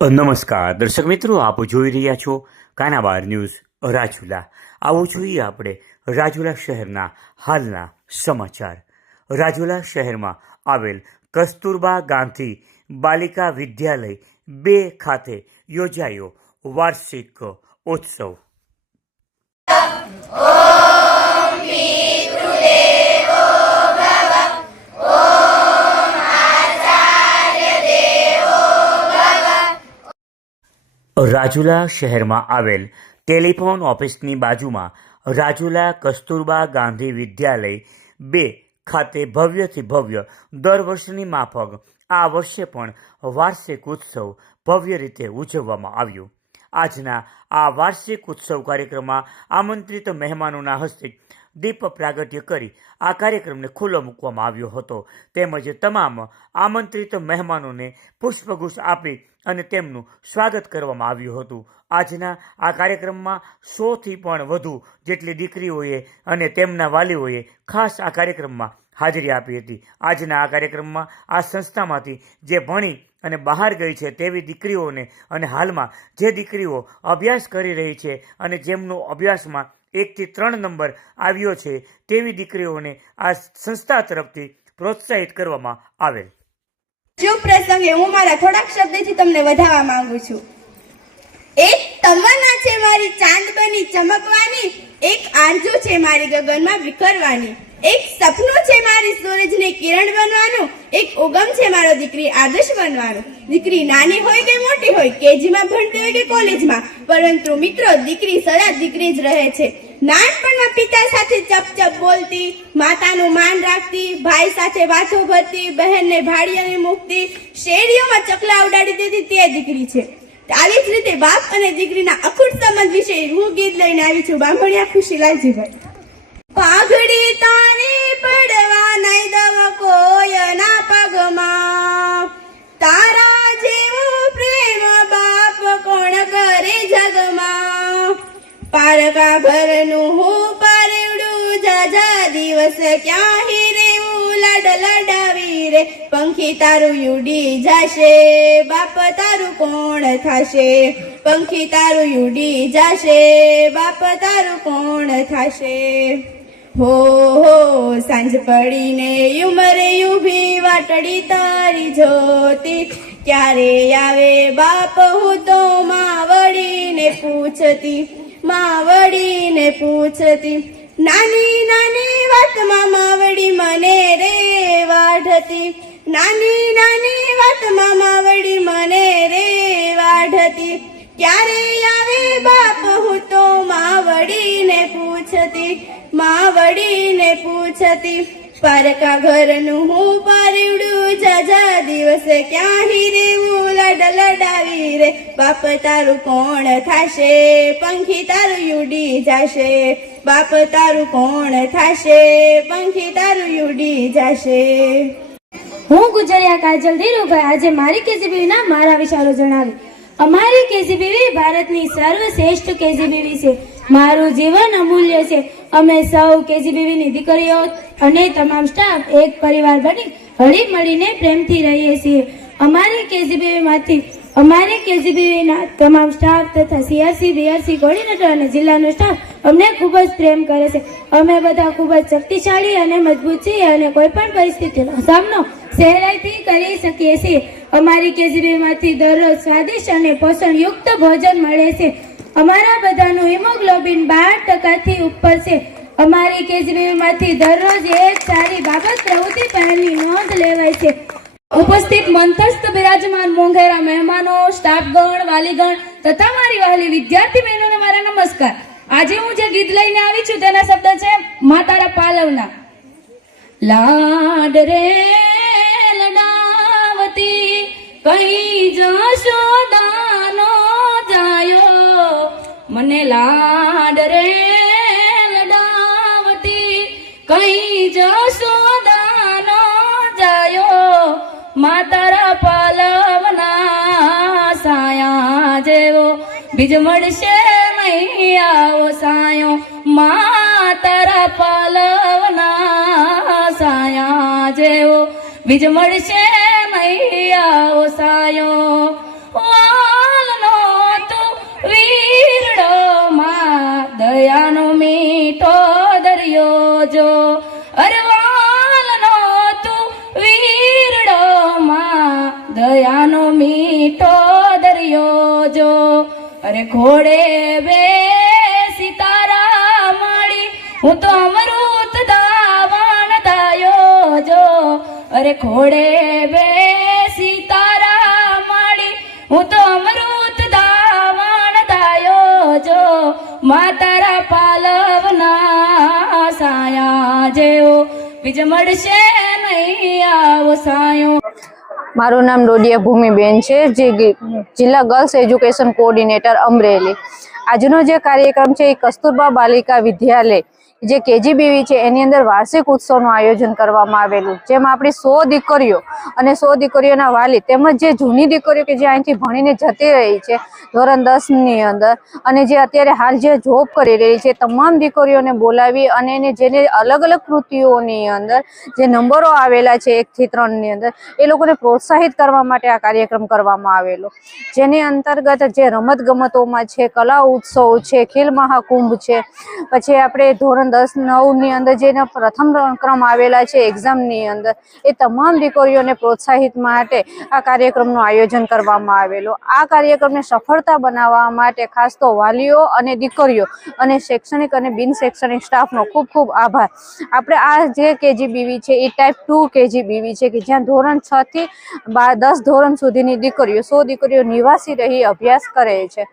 નમસ્કાર દર્શક મિત્રો, આપ જોઈ રહ્યા છો કાનાબાર ન્યૂઝ રાજુલા. આવો જોઈએ આપણે રાજુલા શહેરના હાલના સમાચાર. રાજુલા શહેરમાં આવેલ કસ્તુરબા ગાંધી બાલિકા વિદ્યાલય 2 ખાતે યોજાયો વાર્ષિક ઉત્સવ. રાજુલા શહેરમાં આવેલ ટેલિફોન ઓફિસની બાજુમાં રાજુલા કસ્તુરબા ગાંધી વિદ્યાલય 2 ખાતે ભવ્યથી ભવ્ય દર વર્ષની માફક આ વર્ષે પણ વાર્ષિક ઉત્સવ ભવ્ય રીતે ઉજવવામાં આવ્યો. આજના આ વાર્ષિક ઉત્સવ કાર્યક્રમમાં આમંત્રિત મહેમાનોના હસ્તે દીપ પ્રાગટ્ય કરી આ કાર્યક્રમને ખુલ્લો મૂકવામાં આવ્યો હતો. તેમજ તમામ આમંત્રિત મહેમાનોને પુષ્પગુચ્છ આપી અને તેમનું સ્વાગત કરવામાં આવ્યું હતું. આજના આ કાર્યક્રમમાં 100થી પણ વધુ જેટલી દીકરીઓએ અને તેમના વાલીઓએ ખાસ આ કાર્યક્રમમાં હાજરી આપી હતી. આજના આ કાર્યક્રમમાં આ સંસ્થામાંથી જે ભણી અને બહાર ગઈ છે તેવી દીકરીઓને અને હાલમાં જે દીકરીઓ અભ્યાસ કરી રહી છે અને જેમનો અભ્યાસમાં 1 થી 3 નંબર આવ્યો છે તેવી દીકરીઓને આ સંસ્થા તરફથી પ્રોત્સાહિત કરવામાં આવેલ. શુભ પ્રસંગે હું મારા થોડાક શબ્દથી તમને વધારવા માંગુ છું. એક તમન્ના છે મારી ચાંદ બની ચમકવાની, એક આરજુ છે મારી ગગનમાં વિખરવાની, એક સપનું છે મારી સૂરજની કિરણ બનવાનું, એક ઉગમ છે મારો દીકરી આદર્શ બનવાનું. દીકરી નાની હોય કે મોટી હોય, કેજીમાં ભણતી હોય કે કોલેજમાં, પરંતુ મિત્રો દીકરી સદા દીકરી જ રહે છે. નાનપણમાં પિતા સાથે ચપચપ બોલતી, માતાનું માન રાખતી, ભાઈ સાથે વાતો ભરતી, બહેનને ભાડિયાને મૂકતી, શેરીઓમાં ચકલા ઉડાડી દેતી તે દીકરી છે. આવી જ રીતે બાપ અને દીકરીના અખૂટ સંબંધ વિશે હું ગીત લઈને આવી છું. બાંભણિયા ખુશીલાલજીભાઈ. પાઘડી તારી પડવા નાઈ દવ કોયના પગમાં, તારા જેવો પ્રેમ બાપ કોણ કરે જગમાં. પારકા ઘરનું હું પારવડું, જાજા દિવસ ક્યાં રેવું, લાડ લડાવી રે પંખી તારું ઉડી જાશે, બાપ તારું કોણ થાશે. પંખી તારું ઉડી જાશે, બાપ તારું કોણ થાશે. હો હો સાંજ પડીને ઉમરે ઉભી, વાટડી તારી જોતી, ક્યારે આવે બાપ હું તો માવડીને પૂછતી, માવડીને પૂછતી. નાની નાની વાતમાં માવડી મને રે વાઢતી, નાની નાની વાતમાં માવડી મને રે વાઢતી, ક્યારે આવે બાપ હું તો માવડીને પૂછતી, માવડીને પૂછતી. પારકા ઘરનું હું પારવડું, જાજા દિવસ ક્યાં રેવું, લાડ લડાવી રે બાપ તારું કોણ થાશે, પંખી તારું ઉડી જાશે, બાપ તારું કોણ થાશે, પંખી તારું ઉડી જાશે. હું ગુજરિયા કાજલ ધીરુભાઈ આજે મારી કેજીબીવીના મારા વિચારો જણાવી. અમારી કેજીબીવી ભારતની સર્વશ્રેષ્ઠ કેજીબીવી છે. મારું જીવન અમૂલ્ય છે. અમે સૌ કેજીબીવીની દીકરીઓ અને તમામ સ્ટાફ એક પરિવાર બની હળી મળીને પ્રેમથી રહીએ છીએ. અમારી કેજીબીવીના તમામ સ્ટાફ તથા સીઆરસી બીઆરસી કોર્ડિનેટર અને જિલ્લાનો સ્ટાફ અમને ખૂબ જ પ્રેમ કરે છે. અમે બધા ખૂબ જ શક્તિશાળી અને મજબૂત છીએ અને કોઈ પણ પરિસ્થિતિનો સામનો સહેલાઈથી કરી શકીએ છીએ. અમારી કેજીબીવીમાંથી દરરોજ સ્વાદિષ્ટ અને પોષણયુક્ત ભોજન મળે છે. અમારા બધાનું હિમોગ્લોબિન 12% ઉપર છે. અમારી કેજીબીવીમાંથી દરરોજ એક સારી બાબત પ્રવૃત્તિ પહેલની નોંધ લેવાય છે. ઉપસ્થિત મંતસ્થ બિરાજમાન મોંઘેરા મહેમાનો, સ્ટાફગણ, વાલીગણ તથા મારી વહાલી વિદ્યાર્થી બહેનોને મારા નમસ્કાર. આજે હું જે ગીત લઈને આવી છું તેના શબ્દ છે મા તારા પાલવના. લાડ રે લડાવતી કઈ જશોદાનો જાયો, મને લાડ રે લડાવતી કઈ જશોદાનો જાયો, મા તારા પાલવના સાયા જેવો બીજ મળશે નહીં આવો સાયો, મા તારા પાલવના સાયા જેવો બીજ મળશે નહીં આવો સાયો. જો અરે વાલનો તું વીરડો માં દયાનો મીઠો દરિયો જો અરે ઘોડે બેસી તારા માળી હું તો અમૃત દાવણ દાયો જો અરે ઘોડે બેસી તારા માળી હું તો અમૃત દાવણ દાયો જો મા તારા પાલવના સાયા જેવો બીજ મળશે નહીં આવો સાયો. મારું નામ ડોડિયા ભૂમિબેન છે, જે જિલ્લા ગર્લ્સ એજ્યુકેશન કોઓર્ડિનેટર અમરેલી. આજનો જે કાર્યક્રમ છે એ કસ્તુરબા બાલિકા વિદ્યાલય જે કેજીબીવી છે એની અંદર વાર્ષિક ઉત્સવનું આયોજન કરવામાં આવેલું, જેમાં આપણી 100 દીકરીઓ અને 100 દીકરીઓના વાલી તેમજ જે જૂની દીકરીઓ કે જે અહીંથી ભણીને જતી રહી છે ધોરણ 10ની અંદર અને જે અત્યારે હાલ જે જોબ કરી રહી છે તમામ દીકરીઓને બોલાવી અને એને જેને અલગ અલગ કૃતિઓની અંદર જે નંબરો આવેલા છે 1 થી 3ની અંદર એ લોકોને પ્રોત્સાહિત કરવા માટે આ કાર્યક્રમ કરવામાં આવેલો, જેની અંતર્ગત જે રમતગમતોમાં છે, કલા ઉત્સવ છે, ખેલ મહાકુંભ છે, પછી આપણે ધોરણ 10-9ની અંદર જેના પ્રથમ ક્રમ આવેલા છે એક્ઝામની અંદર એ તમામ દીકરીઓને પ્રોત્સાહિત માટે આ કાર્યક્રમનું આયોજન કરવામાં આવેલું. આ કાર્યક્રમને સફળતા બનાવવા માટે ખાસ તો વાલીઓ અને દીકરીઓ અને શૈક્ષણિક અને બિન શૈક્ષણિક સ્ટાફનો ખૂબ ખૂબ આભાર. આપણે આ જે કેજીબીવી છે એ ટાઈપ 2 કેજીબીવી છે કે જ્યાં ધોરણ 6 થી 10 ધોરણ સુધીની દીકરીઓ 100 દીકરીઓ નિવાસી રહી અભ્યાસ કરે છે.